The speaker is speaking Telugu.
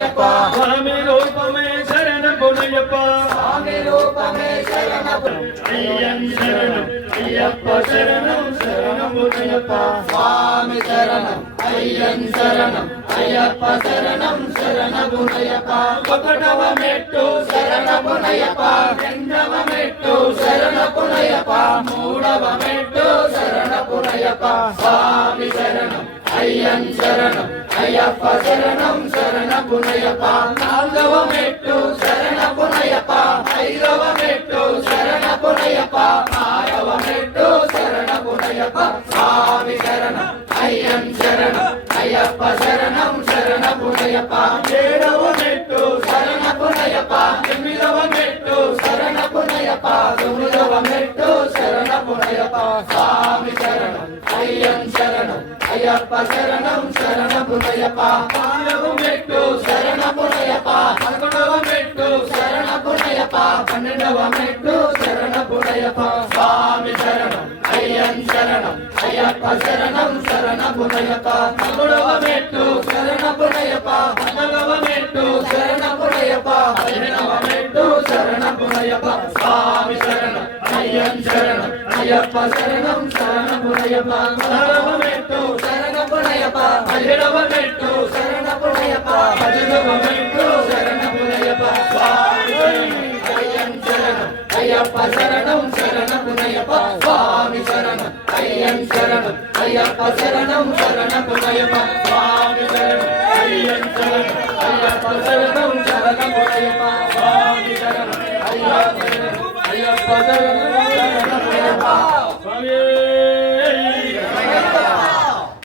స్వామి రూపమే శరణ పునయప్ప స్వామి రూపమే శరణ అయ్యం శరణం అయ్యప్ప శరణం శరణం పునయప్ప స్వామి శరణం అయ్యన్ శరణం అయ్యప్ప శరణం శరణ పునయప్ప ఒకటవ మెట్టు శరణ పునయప్ప రెండవ మెట్టు శరణ పునయప్ప మూడవ మెట్టు శరణ పునయప్ప స్వామి శరణం అయ్యన్ శరణం అయ్యప్ప శరణం శరణ పునయప్ప నాలుగవ మెట్టు శరణ పునయప్ప ఐదవ మెట్టు శరణ పునయప్ప ఆరవ మెట్టు శరణ పునయప్ప స్వామి శరణం అయ్యన్ శరణం అయ్యప్ప శరణం శరణ పునయప్ప ఏడవ మెట్టు శరణ పునయప్ప ఎనిమిదవ మెట్టు శరణ పునయప్ప తొమ్మిదవ మెట్టు శరణ పునయప్ప స్వామి శరణం అయ్యన్ శరణం అయ్యప్ప శరణం శరణ పునయప్ప పదవ మెట్టు శరణ పునయప్ప 11వ మెట్టు శరణ పునయప్ప 12వ మెట్టు శరణ పునయప్ప స్వామి శరణం అయ్యన్ శరణం అయ్యప్ప శరణం శరణ పునయప్ప 13వ మెట్టు శరణ పునయప్ప 14వ మెట్టు శరణ పునయప్ప 15వ మెట్టు శరణ పునయప్ప స్వామి శరణం అయ్యన్ శరణం అయ్యప్ప శరణం శరణ పునయప్ప 16వ మెట్టు శరణ పునయప్ప 17వ మెట్టు శరణ పునయప్ప 18వ మెట్టు శరణ పునయప్ప స్వామి అయ్యన్ శరణం అయ్యప్ప శరణం శరణ పునయప్ప స్వామి శరణం అయ్యన్ శరణం అయ్యప్ప శరణం శరణ పునయప్ప స్వామి శరణం అయ్యన్ శరణం అయ్యప్ప శరణం శరణ పునయప్ప స్వామి శరణం అయ్యప్ప శరణం